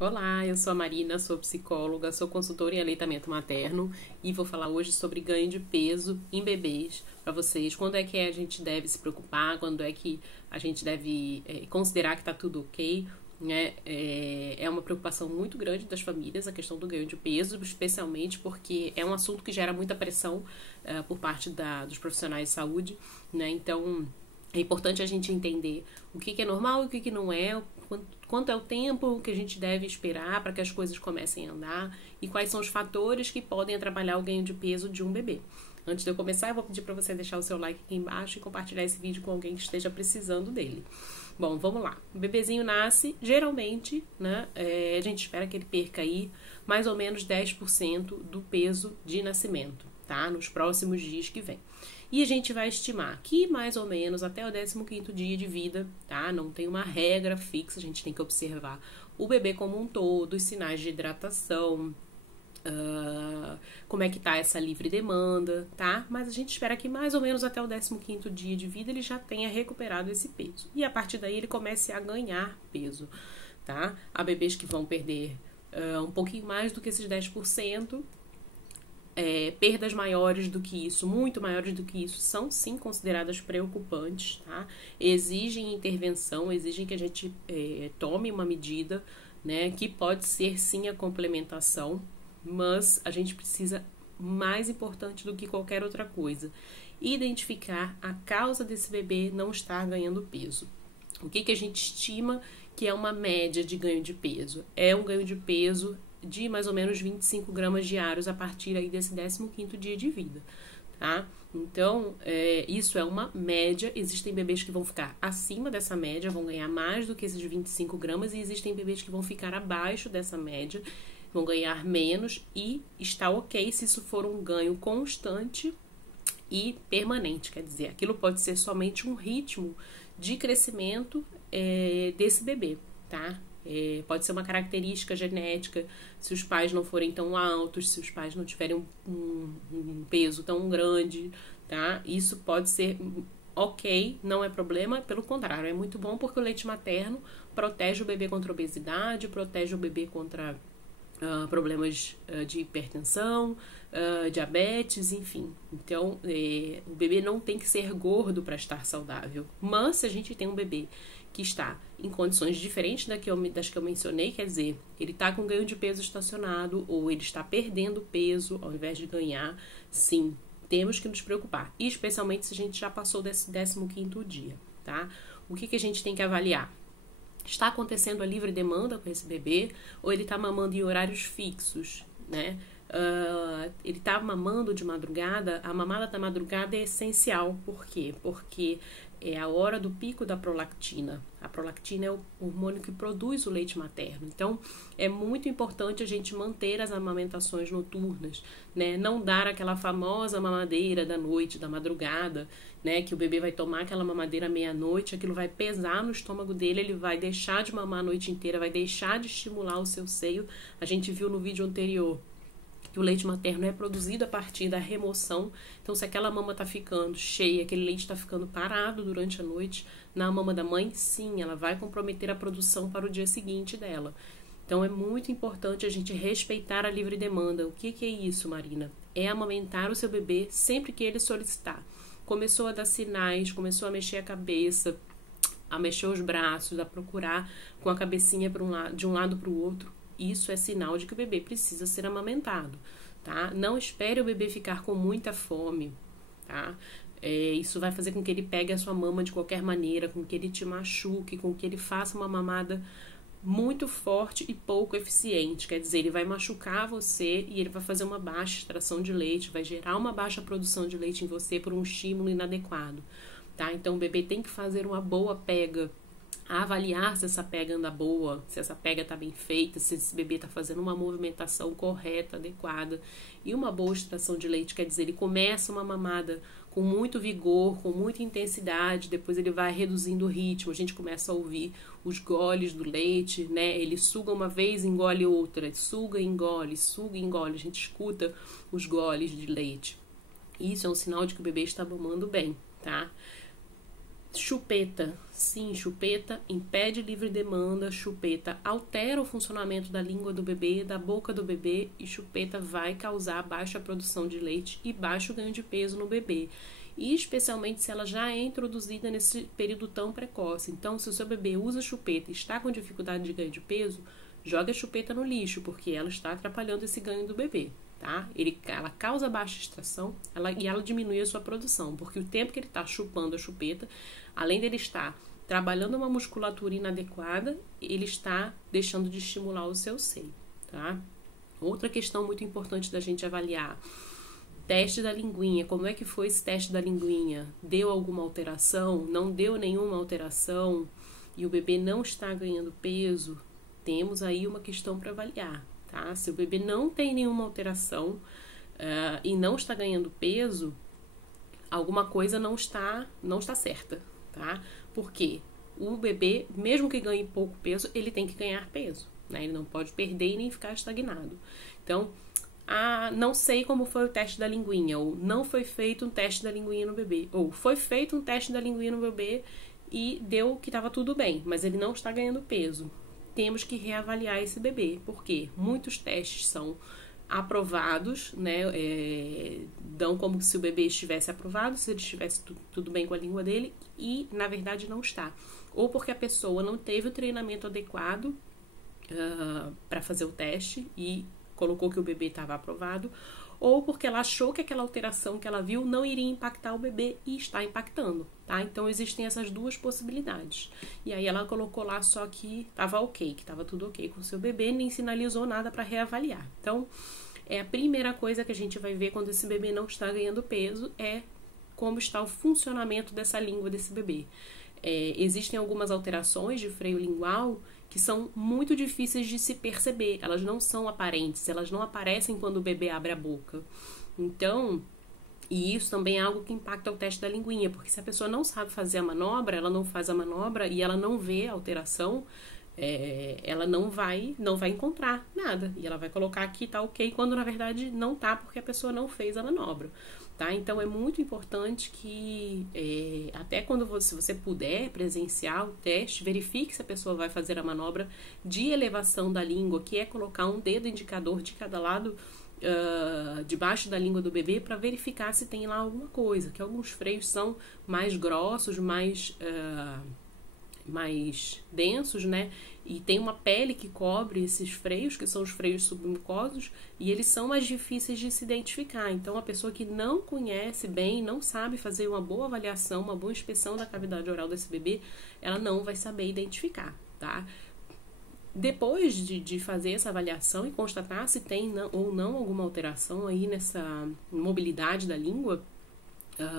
Olá, eu sou a Marina, sou psicóloga, sou consultora em aleitamento materno e vou falar hoje sobre ganho de peso em bebês para vocês. Quando é que a gente deve se preocupar, quando é que a gente deve considerar que está tudo ok, né? É uma preocupação muito grande das famílias a questão do ganho de peso, especialmente porque é um assunto que gera muita pressão por parte dos profissionais de saúde, né? Então é importante a gente entender o que é normal e o que não é, quanto é o tempo que a gente deve esperar para que as coisas comecem a andar e quais são os fatores que podem atrapalhar o ganho de peso de um bebê. Antes de eu começar, eu vou pedir para você deixar o seu like aqui embaixo e compartilhar esse vídeo com alguém que esteja precisando dele. Bom, vamos lá. O bebezinho nasce, geralmente, né, a gente espera que ele perca aí mais ou menos 10% do peso de nascimento, tá? Nos próximos dias que vem. E a gente vai estimar que mais ou menos até o 15º dia de vida, tá? Não tem uma regra fixa, a gente tem que observar o bebê como um todo, os sinais de hidratação, como é que tá essa livre demanda, tá? Mas a gente espera que mais ou menos até o 15º dia de vida ele já tenha recuperado esse peso. E a partir daí ele comece a ganhar peso, tá? Há bebês que vão perder um pouquinho mais do que esses 10%. Perdas maiores do que isso, muito maiores do que isso, são sim consideradas preocupantes, tá? Exigem intervenção, exigem que a gente tome uma medida, né? Que pode ser sim a complementação, mas a gente precisa, mais importante do que qualquer outra coisa, identificar a causa desse bebê não estar ganhando peso. O que a gente estima que é uma média de ganho de peso? É um ganho de peso de mais ou menos 25 gramas diários a partir aí desse 15º dia de vida, tá? Então, isso é uma média. Existem bebês que vão ficar acima dessa média, vão ganhar mais do que esses 25 gramas, e existem bebês que vão ficar abaixo dessa média, vão ganhar menos, e está ok se isso for um ganho constante e permanente, quer dizer, aquilo pode ser somente um ritmo de crescimento desse bebê, tá? Pode ser uma característica genética, se os pais não forem tão altos, se os pais não tiverem um peso tão grande, tá? Isso pode ser ok, não é problema, pelo contrário, é muito bom porque o leite materno protege o bebê contra obesidade, protege o bebê contra problemas de hipertensão, diabetes, enfim. Então, o bebê não tem que ser gordo para estar saudável. Mas se a gente tem um bebê que está em condições diferentes das que eu mencionei, quer dizer, ele está com ganho de peso estacionado ou ele está perdendo peso ao invés de ganhar, sim, temos que nos preocupar. E especialmente se a gente já passou desse 15º dia, tá? O que a gente tem que avaliar? Está acontecendo a livre demanda com esse bebê ou ele está mamando em horários fixos, né? Ele está mamando de madrugada. A mamada da madrugada é essencial. Por quê? Porque é a hora do pico da prolactina. A prolactina é o hormônio que produz o leite materno. Então, é muito importante a gente manter as amamentações noturnas, né? Não dar aquela famosa mamadeira da noite, da madrugada, né? Que o bebê vai tomar aquela mamadeira meia-noite, aquilo vai pesar no estômago dele, ele vai deixar de mamar a noite inteira, vai deixar de estimular o seu seio. A gente viu no vídeo anterior que o leite materno é produzido a partir da remoção. Então, se aquela mama está ficando cheia, aquele leite está ficando parado durante a noite na mama da mãe, sim, ela vai comprometer a produção para o dia seguinte dela. Então, é muito importante a gente respeitar a livre demanda. O que é isso, Marina? É amamentar o seu bebê sempre que ele solicitar. Começou a dar sinais, começou a mexer a cabeça, a mexer os braços, a procurar com a cabecinha de um lado para o outro, isso é sinal de que o bebê precisa ser amamentado, tá? Não espere o bebê ficar com muita fome, tá? Isso vai fazer com que ele pegue a sua mama de qualquer maneira, com que ele te machuque, com que ele faça uma mamada muito forte e pouco eficiente. Quer dizer, ele vai machucar você e ele vai fazer uma baixa extração de leite, vai gerar uma baixa produção de leite em você por um estímulo inadequado, tá? Então, o bebê tem que fazer uma boa pega, avaliar se essa pega anda boa, se essa pega está bem feita, se esse bebê está fazendo uma movimentação correta, adequada. E uma boa extração de leite, quer dizer, ele começa uma mamada com muito vigor, com muita intensidade, depois ele vai reduzindo o ritmo, a gente começa a ouvir os goles do leite, né? Ele suga uma vez, engole outra, suga e engole, a gente escuta os goles de leite. Isso é um sinal de que o bebê está mamando bem, tá? Chupeta, sim, chupeta impede livre demanda, chupeta altera o funcionamento da língua do bebê, da boca do bebê, e chupeta vai causar baixa produção de leite e baixo ganho de peso no bebê, e especialmente se ela já é introduzida nesse período tão precoce. Então, se o seu bebê usa chupeta e está com dificuldade de ganho de peso, jogue a chupeta no lixo, porque ela está atrapalhando esse ganho do bebê. Tá? Ela causa baixa extração e ela diminui a sua produção, porque o tempo que ele está chupando a chupeta, além dele estar trabalhando uma musculatura inadequada, ele está deixando de estimular o seu seio. Tá? Outra questão muito importante da gente avaliar: teste da linguinha. Como é que foi esse teste da linguinha? Deu alguma alteração? Não deu nenhuma alteração? E o bebê não está ganhando peso? Temos aí uma questão para avaliar. Tá? Se o bebê não tem nenhuma alteração e não está ganhando peso, alguma coisa não está certa, tá? Porque o bebê, mesmo que ganhe pouco peso, ele tem que ganhar peso, né? Ele não pode perder e nem ficar estagnado. Então, não sei como foi o teste da linguinha, ou não foi feito um teste da linguinha no bebê, ou foi feito um teste da linguinha no bebê e deu que estava tudo bem, mas ele não está ganhando peso. Temos que reavaliar esse bebê, porque muitos testes são aprovados, né, dão como se o bebê estivesse aprovado, se ele estivesse tudo bem com a língua dele, e na verdade não está. Ou porque a pessoa não teve o treinamento adequado para fazer o teste e colocou que o bebê estava aprovado, ou porque ela achou que aquela alteração que ela viu não iria impactar o bebê e está impactando, tá? Então, existem essas duas possibilidades. E aí ela colocou lá só que estava ok, que estava tudo ok com o seu bebê, nem sinalizou nada para reavaliar. Então, a primeira coisa que a gente vai ver quando esse bebê não está ganhando peso é como está o funcionamento dessa língua desse bebê. Existem algumas alterações de freio lingual que são muito difíceis de se perceber, elas não são aparentes, elas não aparecem quando o bebê abre a boca. Então, e isso também é algo que impacta o teste da linguinha, porque se a pessoa não sabe fazer a manobra, ela não faz a manobra e ela não vê a alteração, ela não vai encontrar nada, e ela vai colocar aqui tá ok, quando na verdade não tá, porque a pessoa não fez a manobra. Tá? Então, é muito importante que, até quando você puder presenciar o teste, verifique se a pessoa vai fazer a manobra de elevação da língua, que é colocar um dedo indicador de cada lado debaixo da língua do bebê para verificar se tem lá alguma coisa, que alguns freios são mais grossos, mais densos, né? E tem uma pele que cobre esses freios, que são os freios submucosos, e eles são mais difíceis de se identificar. Então, a pessoa que não conhece bem, não sabe fazer uma boa avaliação, uma boa inspeção da cavidade oral desse bebê, ela não vai saber identificar, tá? Depois de fazer essa avaliação e constatar se tem ou não alguma alteração aí nessa mobilidade da língua,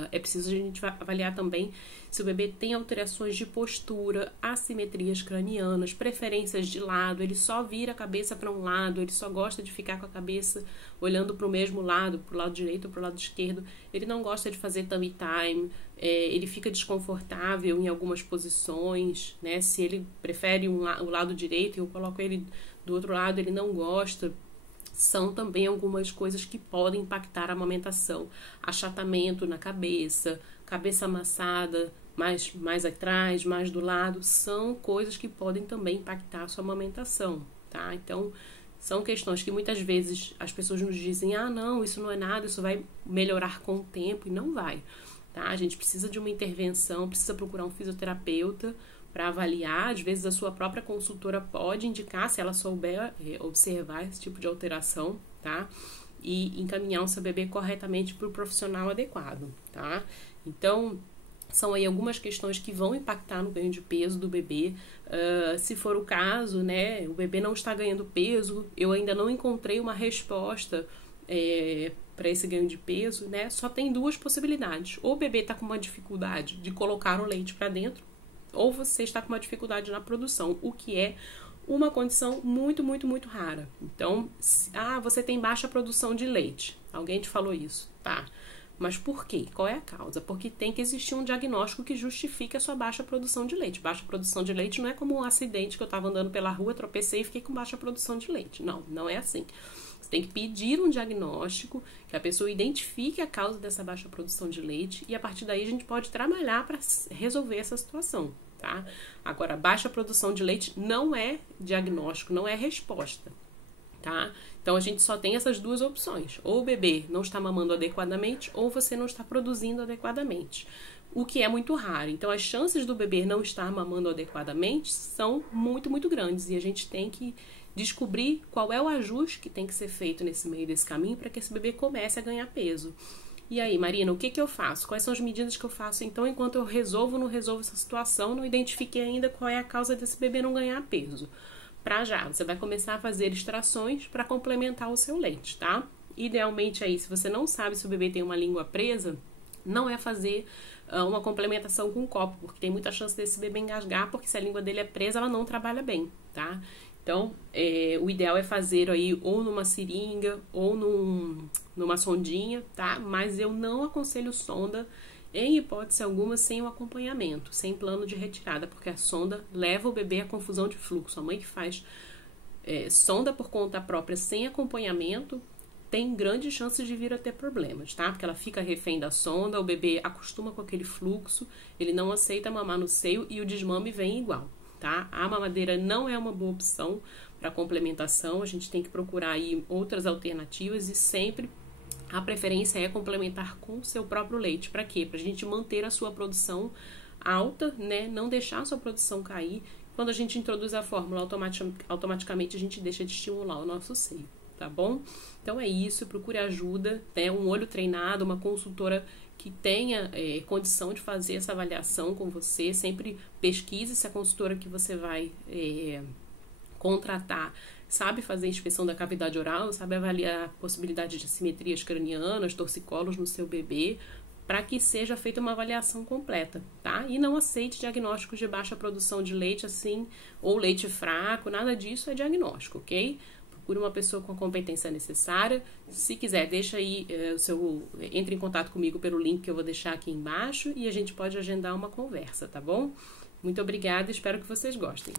é preciso a gente avaliar também se o bebê tem alterações de postura, assimetrias cranianas, preferências de lado, ele só vira a cabeça para um lado, ele só gosta de ficar com a cabeça olhando para o mesmo lado, para o lado direito ou para o lado esquerdo, ele não gosta de fazer tummy time, ele fica desconfortável em algumas posições, né? Se ele prefere o lado direito e eu coloco ele do outro lado, ele não gosta. São também algumas coisas que podem impactar a amamentação. Achatamento na cabeça, cabeça amassada, mais atrás, mais do lado, são coisas que podem também impactar a sua amamentação, tá? Então, são questões que muitas vezes as pessoas nos dizem, não, isso não é nada, isso vai melhorar com o tempo, e não vai, tá? A gente precisa de uma intervenção, precisa procurar um fisioterapeuta para avaliar. Às vezes a sua própria consultora pode indicar, se ela souber observar esse tipo de alteração, tá? E encaminhar o seu bebê corretamente para o profissional adequado, tá? Então, são aí algumas questões que vão impactar no ganho de peso do bebê. Se for o caso, né, o bebê não está ganhando peso, eu ainda não encontrei uma resposta para esse ganho de peso, né? Só tem duas possibilidades. Ou o bebê está com uma dificuldade de colocar o leite para dentro, ou você está com uma dificuldade na produção, o que é uma condição muito, muito, muito rara. Então, você tem baixa produção de leite. Alguém te falou isso, tá? Mas por quê? Qual é a causa? Porque tem que existir um diagnóstico que justifique a sua baixa produção de leite. Baixa produção de leite não é como um acidente que eu estava andando pela rua, tropecei e fiquei com baixa produção de leite. Não, não é assim. Você tem que pedir um diagnóstico, que a pessoa identifique a causa dessa baixa produção de leite e a partir daí a gente pode trabalhar para resolver essa situação, tá? Agora, baixa produção de leite não é diagnóstico, não é resposta, tá? Então, a gente só tem essas duas opções. Ou o bebê não está mamando adequadamente, ou você não está produzindo adequadamente. O que é muito raro. Então, as chances do bebê não estar mamando adequadamente são muito, muito grandes. E a gente tem que descobrir qual é o ajuste que tem que ser feito nesse meio desse caminho para que esse bebê comece a ganhar peso. E aí, Marina, o que eu faço? Quais são as medidas que eu faço, então, enquanto eu resolvo ou não resolvo essa situação, não identifiquei ainda qual é a causa desse bebê não ganhar peso? Pra já, você vai começar a fazer extrações para complementar o seu leite, tá? Idealmente aí, se você não sabe se o bebê tem uma língua presa, não é fazer uma complementação com um copo, porque tem muita chance desse bebê engasgar, porque se a língua dele é presa, ela não trabalha bem, tá? Então, o ideal é fazer aí ou numa seringa ou numa sondinha, tá? Mas eu não aconselho sonda em hipótese alguma sem o acompanhamento, sem plano de retirada, porque a sonda leva o bebê à confusão de fluxo. A mãe que faz sonda por conta própria sem acompanhamento tem grandes chances de vir a ter problemas, tá? Porque ela fica refém da sonda, o bebê acostuma com aquele fluxo, ele não aceita mamar no seio e o desmame vem igual, tá? A mamadeira não é uma boa opção para complementação, a gente tem que procurar aí outras alternativas e sempre a preferência é complementar com o seu próprio leite. Para quê? Para a gente manter a sua produção alta, né? Não deixar a sua produção cair. Quando a gente introduz a fórmula, automaticamente a gente deixa de estimular o nosso seio, tá bom? Então é isso, procure ajuda, né? Um olho treinado, uma consultora que tenha condição de fazer essa avaliação com você. Sempre pesquise se a consultora que você vai contratar sabe fazer inspeção da cavidade oral, sabe avaliar a possibilidade de assimetrias cranianas, torcicolos no seu bebê, para que seja feita uma avaliação completa, tá? E não aceite diagnósticos de baixa produção de leite assim, ou leite fraco, nada disso é diagnóstico, ok? Procure uma pessoa com a competência necessária. Se quiser, deixa aí entre em contato comigo pelo link que eu vou deixar aqui embaixo e a gente pode agendar uma conversa, tá bom? Muito obrigada, espero que vocês gostem.